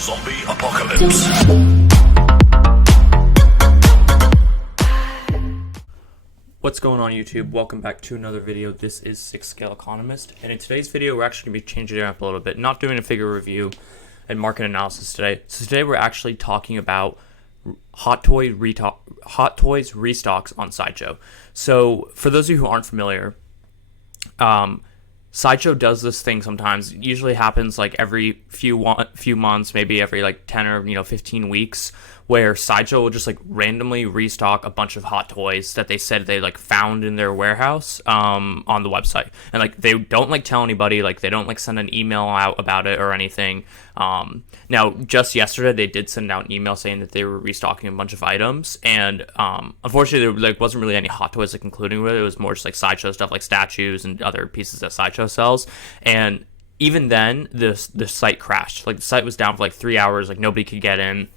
Zombie Apocalypse. What's going on, YouTube? Welcome back to another video. This is 6 Scale Economist, and in today's video we're actually going to be changing it up a little bit, not doing a figure review and market analysis today. So today we're actually talking about hot toys restocks on Sideshow. So for those of you who aren't familiar, Sideshow does this thing sometimes. It usually happens like every few months, maybe every like 10 or 15 weeks, where Sideshow will just like randomly restock a bunch of hot toys that they said they like found in their warehouse on the website. And like they don't like tell anybody, like they don't like send an email out about it or anything. Now just yesterday they did send out an email saying that they were restocking a bunch of items, and unfortunately there like wasn't really any hot toys like including with it. It was more just like Sideshow stuff, like statues and other pieces that Sideshow sells. And even then the site crashed. Like the site was down for like 3 hours, like nobody could get in.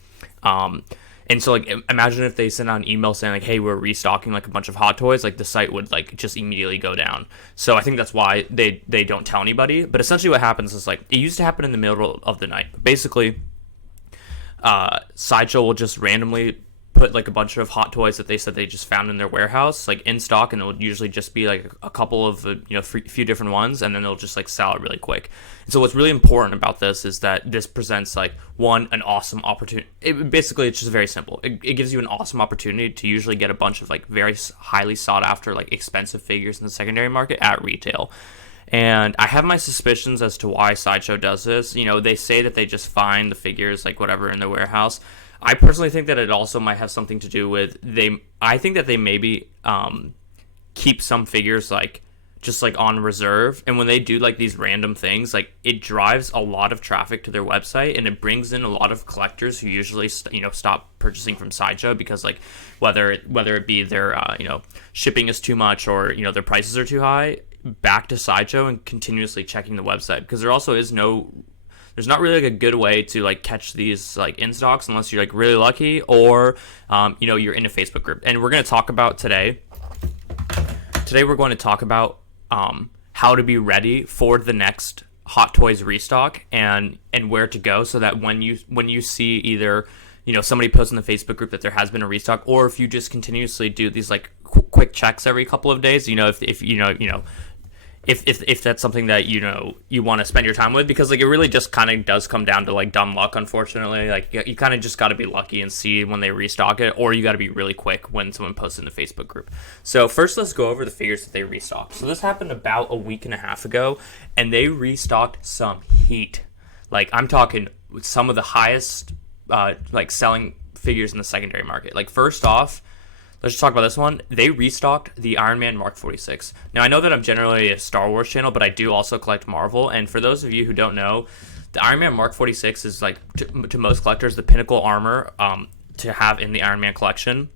And so like imagine if they sent out an email saying like, hey, we're restocking like a bunch of hot toys, like the site would like just immediately go down. So I think that's why they don't tell anybody. But essentially what happens is like it used to happen in the middle of the night. Basically Sideshow will just randomly put like a bunch of hot toys that they said they just found in their warehouse like in stock, and it would usually just be like a couple of few different ones, and then they'll just like sell it really quick. And so what's really important about this is that this presents like an awesome opportunity. It's just very simple. It gives you an awesome opportunity to usually get a bunch of like very highly sought after like expensive figures in the secondary market at retail. And I have my suspicions as to why Sideshow does this. They say that they just find the figures like whatever in their warehouse. I personally think that it also might have something to do with I think that they maybe keep some figures like just like on reserve, and when they do like these random things, like it drives a lot of traffic to their website, and it brings in a lot of collectors who usually stop purchasing from Sideshow because like whether it be their shipping is too much or their prices are too high, back to Sideshow and continuously checking the website, because there's not really like a good way to like catch these like in stocks unless you're like really lucky or you're in a Facebook group. And we're going to talk about today we're going to talk about how to be ready for the next hot toys restock and where to go, so that when you see either somebody post in the Facebook group that there has been a restock, or if you just continuously do these like quick checks every couple of days, if that's something that you want to spend your time with, because like it really just kind of does come down to like dumb luck, unfortunately. Like you kind of just got to be lucky and see when they restock it, or you got to be really quick when someone posts in the Facebook group. So first let's go over the figures that they restocked. So this happened about a week and a half ago, and they restocked some heat. Like I'm talking some of the highest like selling figures in the secondary market. Like first off, let's just talk about this one. They restocked the Iron Man Mark 46. Now, I know that I'm generally a Star Wars channel, but I do also collect Marvel. And for those of you who don't know, the Iron Man Mark 46 is like, to most collectors, the pinnacle armor to have in the Iron Man collection.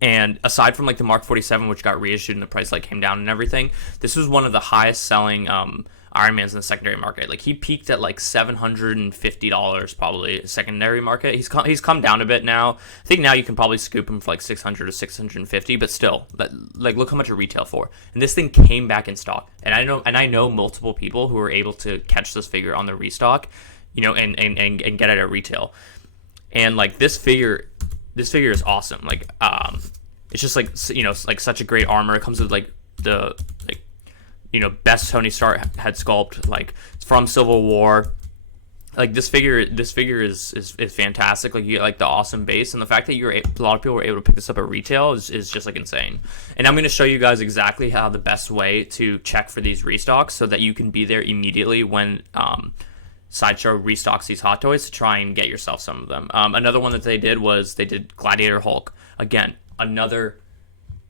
And aside from like the Mark 47, which got reissued and the price like came down and everything, this was one of the highest selling Iron Man's in the secondary market. Like he peaked at like $750 probably secondary market. He's come down a bit now. I think now you can probably scoop him for like 600 to 650, but still, like look how much it retail for. And this thing came back in stock. And I know multiple people who were able to catch this figure on the restock, and get it at retail. And like this figure is awesome. Like it's just like like such a great armor. It comes with like the best Tony Stark head sculpt, like it's from Civil War. Like this figure is fantastic. Like you get like the awesome base, and the fact that a lot of people were able to pick this up at retail is just like insane. And I'm going to show you guys exactly how the best way to check for these restocks, so that you can be there immediately when Sideshow restocks these hot toys, to try and get yourself some of them. Another one that they did was they did Gladiator Hulk. Again, another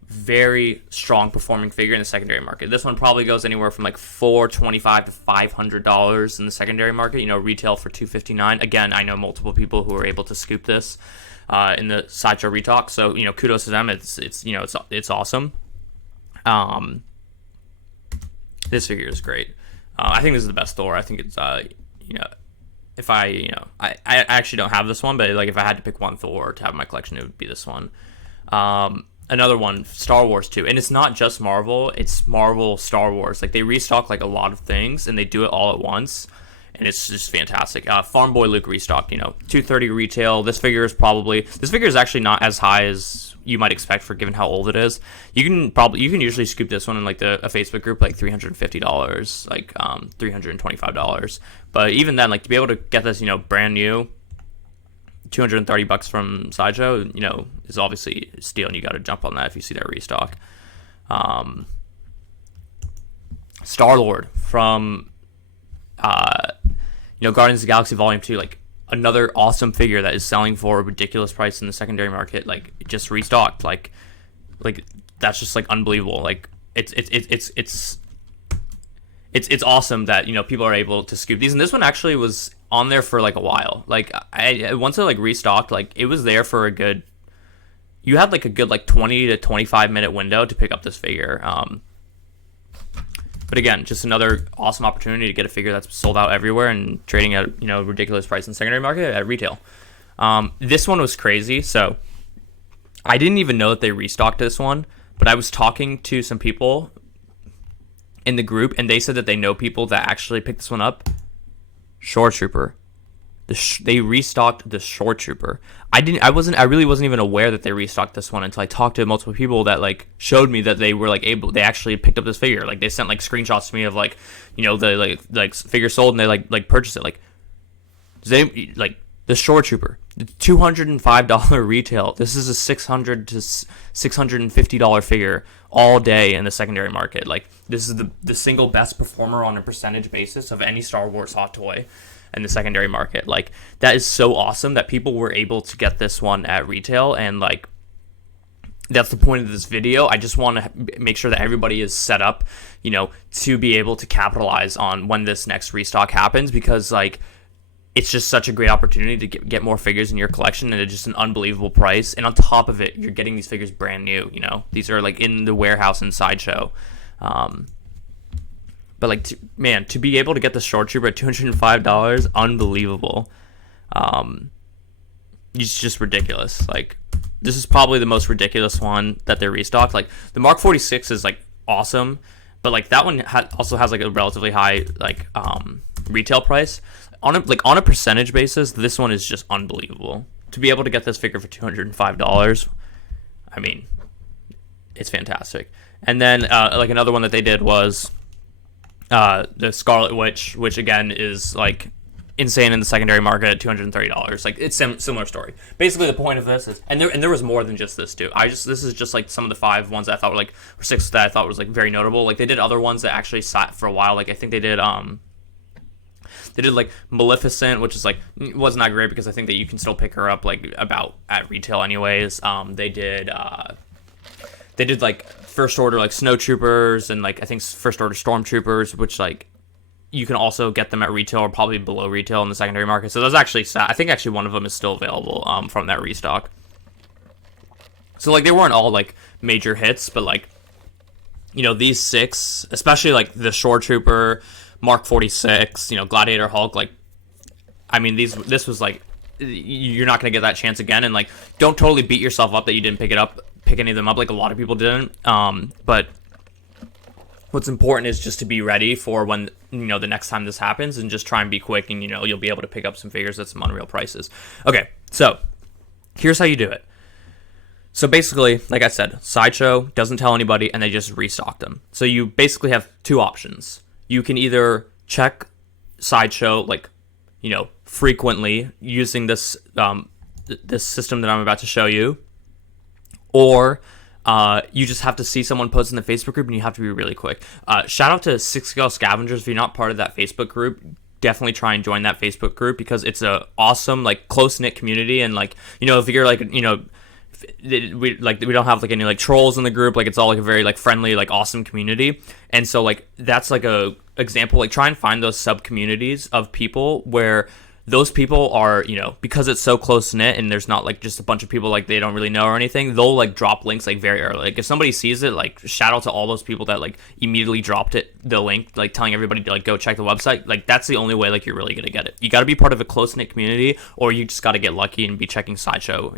very strong performing figure in the secondary market. This one probably goes anywhere from like $425 to $500 in the secondary market. Retail for $259. Again, I know multiple people who are able to scoop this in the Sideshow restock. So kudos to them. It's awesome. This figure is great. I think this is the best Thor. I think it's if I actually don't have this one, but like if I had to pick one Thor to have in my collection, it would be this one. Another one, Star Wars 2. And it's not just Marvel, it's Marvel, Star Wars. Like, they restock, like, a lot of things, and they do it all at once. and it's just fantastic. Farm Boy Luke restocked, $230 retail. This figure is actually not as high as you might expect for given how old it is. You can usually scoop this one in like a Facebook group like $350, like $325. But even then, like to be able to get this, brand new, $230 from Sideshow, is obviously a steal, and you got to jump on that if you see that restock. Star-Lord from Guardians of the Galaxy Volume 2, like another awesome figure that is selling for a ridiculous price in the secondary market, like just restocked, like that's just like unbelievable. Like it's awesome that people are able to scoop these, and this one actually was on there for like a while. Like once it like restocked, like it was there for you had like a good like 20 to 25 minute window to pick up this figure. But again, just another awesome opportunity to get a figure that's sold out everywhere and trading at ridiculous price in the secondary market at retail. This one was crazy. So I didn't even know that they restocked this one, but I was talking to some people in the group, and they said that they know people that actually picked this one up. Shore Trooper. They restocked the Shore Trooper. I really wasn't even aware that they restocked this one until I talked to multiple people that like showed me that they were they actually picked up this figure. Like they sent like screenshots to me of like, the like figure sold, and they like purchased it. Like the Shore Trooper, the $205 retail. This is a $600 to $650 figure all day in the secondary market. Like this is the single best performer on a percentage basis of any Star Wars hot toy in the secondary market. Like that is so awesome that people were able to get this one at retail, and like that's the point of this video. I just want to make sure that everybody is set up, to be able to capitalize on when this next restock happens, because like it's just such a great opportunity to get more figures in your collection, and it's just an unbelievable price. And on top of it, you're getting these figures brand new. These are like in the warehouse in Sideshow. But like, to be able to get the Shore Trooper at $205, unbelievable. It's just ridiculous. Like, this is probably the most ridiculous one that they restocked. Like, the Mark 46 is like awesome, but like that one also has like a relatively high like retail price. On a percentage basis, this one is just unbelievable. To be able to get this figure for $205, I mean, it's fantastic. And then like another one that they did was the Scarlet Witch, which again is like insane in the secondary market at $230. Like it's similar story. Basically, the point of this is, and there was more than just this too. This is just like some of the 5 ones that I thought were like, or 6 that I thought was like very notable. Like they did other ones that actually sat for a while. Like I think they did like Maleficent, which is like wasn't that great because I think that you can still pick her up like about at retail anyways. They did like First Order like Snow Troopers, and like I think First Order Stormtroopers, which like you can also get them at retail or probably below retail in the secondary market. So those actually I think actually one of them is still available from that restock. So like they weren't all like major hits, but like these 6, especially like the Shore Trooper, Mark 46, Gladiator Hulk, like I mean this was like you're not going to get that chance again, and like don't totally beat yourself up that you didn't pick any of them up, like a lot of people didn't, but what's important is just to be ready for when the next time this happens, and just try and be quick, and you'll be able to pick up some figures at some unreal prices. Okay, so here's how you do it. So basically, like I said, Sideshow doesn't tell anybody, and they just restock them. So you basically have 2 options. You can either check Sideshow like frequently using this this system that I'm about to show you, or you just have to see someone post in the Facebook group, and you have to be really quick. Shout out to 6 Scale Scavengers. If you're not part of that Facebook group, definitely try and join that Facebook group, because it's a awesome like close-knit community. And like if you're like we don't have like any like trolls in the group, like it's all like a very like friendly like awesome community. And so like that's like a example. Like try and find those sub communities of people where those people are, because it's so close knit and there's not like just a bunch of people like they don't really know or anything, they'll like drop links like very early. Like if somebody sees it, like shout out to all those people that like immediately dropped the link, like telling everybody to like go check the website. Like that's the only way like you're really gonna get it. You got to be part of a close knit community, or you just got to get lucky and be checking Sideshow,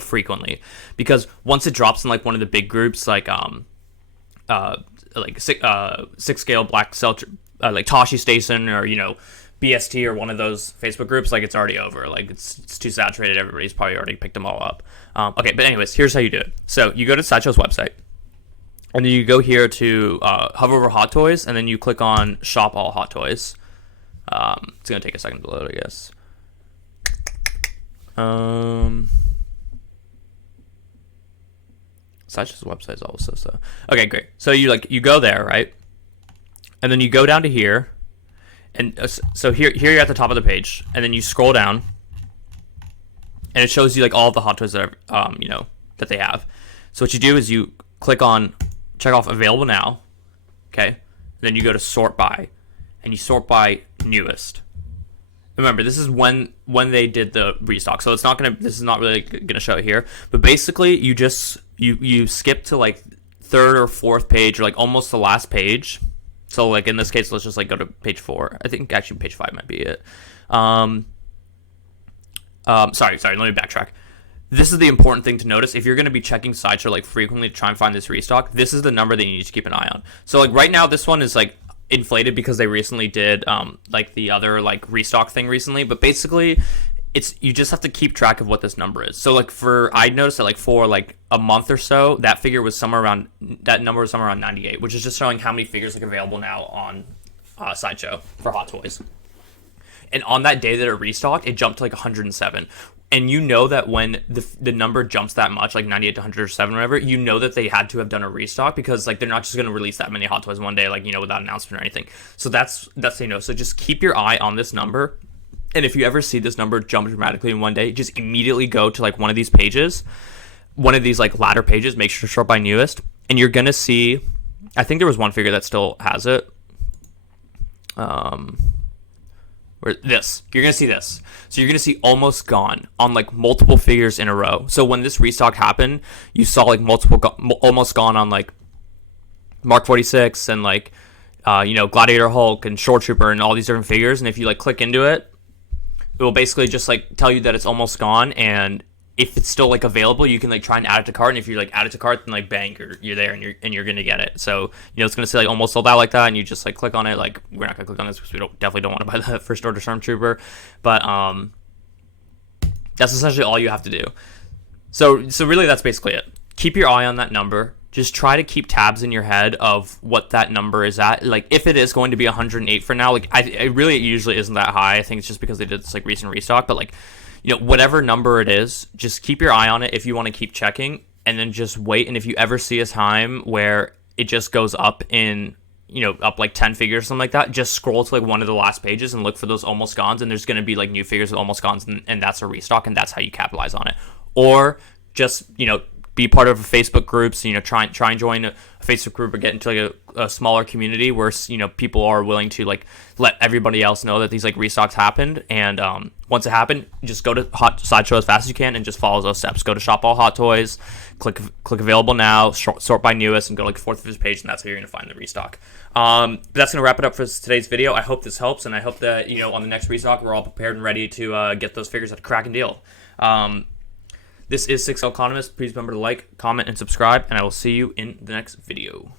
frequently, because once it drops in like one of the big groups, like 6 Scale Black Cell, like Toshi Station, or BST or one of those Facebook groups, like, it's already over. Like, it's too saturated. Everybody's probably already picked them all up. Okay, but anyways, here's how you do it. So you go to Sideshow's website, and then you go here to hover over Hot Toys, and then you click on Shop All Hot Toys. It's going to take a second to load, I guess. Sideshow's website is also so. Okay, great. So you go there, right? And then you go down to here. And so here you're at the top of the page, and then you scroll down, and it shows you like all of the Hot Toys that are, that they have. So what you do is you click on, check off available now, okay? Then you go to sort by, and you sort by newest. Remember, this is when they did the restock, so this is not really gonna show it here. But basically, you just you skip to like third or fourth page, or like almost the last page. So, like, in this case, let's just, like, go to page 4. I think, actually, page 5 might be it. Sorry, let me backtrack. This is the important thing to notice. If you're going to be checking Sideshow, like, frequently to try and find this restock, this is the number that you need to keep an eye on. So, like, right now, this one is, like, inflated because they recently did, like, the other, like, restock thing recently. But basically, you just have to keep track of what this number is. So, like, I noticed that, like, for, like, a month or so, that number was somewhere around 98, which is just showing how many figures, like, available now on Sideshow for Hot Toys. And on that day that it restocked, it jumped to, like, 107. And you know that when the number jumps that much, like 98 to 107 or whatever, you know that they had to have done a restock, because, like, they're not just going to release that many Hot Toys one day, like, without announcement or anything. So that's So just keep your eye on this number. And if you ever see this number jump dramatically in one day, just immediately go to, like, one of these pages, one of these, like, ladder pages, make sure to sort by newest, and you're going to see, I think there was one figure that still has it. You're going to see this. So you're going to see almost gone on, like, multiple figures in a row. So when this restock happened, you saw, like, almost gone on, like, Mark 46 and, like, Gladiator Hulk and Shore Trooper and all these different figures. And if you, like, click into it, it will basically just, like, tell you that it's almost gone, and if it's still, like, available, you can, like, try and add it to cart, and if you, like, add it to cart, then, like, bang, you're there, and you're gonna get it. So, it's gonna say, like, almost sold out like that, and you just, like, click on it. Like, we're not gonna click on this because we definitely don't want to buy the first order Stormtrooper, but that's essentially all you have to do. So really, that's basically it. Keep your eye on that number. Just try to keep tabs in your head of what that number is at. Like, if it is going to be 108 for now, like, it usually isn't that high. I think it's just because they did this, like, recent restock. But, like, whatever number it is, just keep your eye on it if you want to keep checking, and then just wait. And if you ever see a time where it just goes up in, up like 10 figures or something like that, just scroll to, like, one of the last pages and look for those almost gones, and there's going to be, like, new figures with almost gones, and that's a restock, and that's how you capitalize on it. Or just, be part of a Facebook groups, try and join a Facebook group or get into, like, a smaller community where, people are willing to, like, let everybody else know that these, like, restocks happened. And once it happened, just go to Sideshow as fast as you can and just follow those steps. Go to Shop All Hot Toys, click available now, sort by newest, and go to, like, 4th or 5th page, and that's how you're going to find the restock. That's going to wrap it up for today's video. I hope this helps, and I hope that, on the next restock, we're all prepared and ready to get those figures at a cracking deal. This is Economist. Please remember to like, comment, and subscribe, and I will see you in the next video.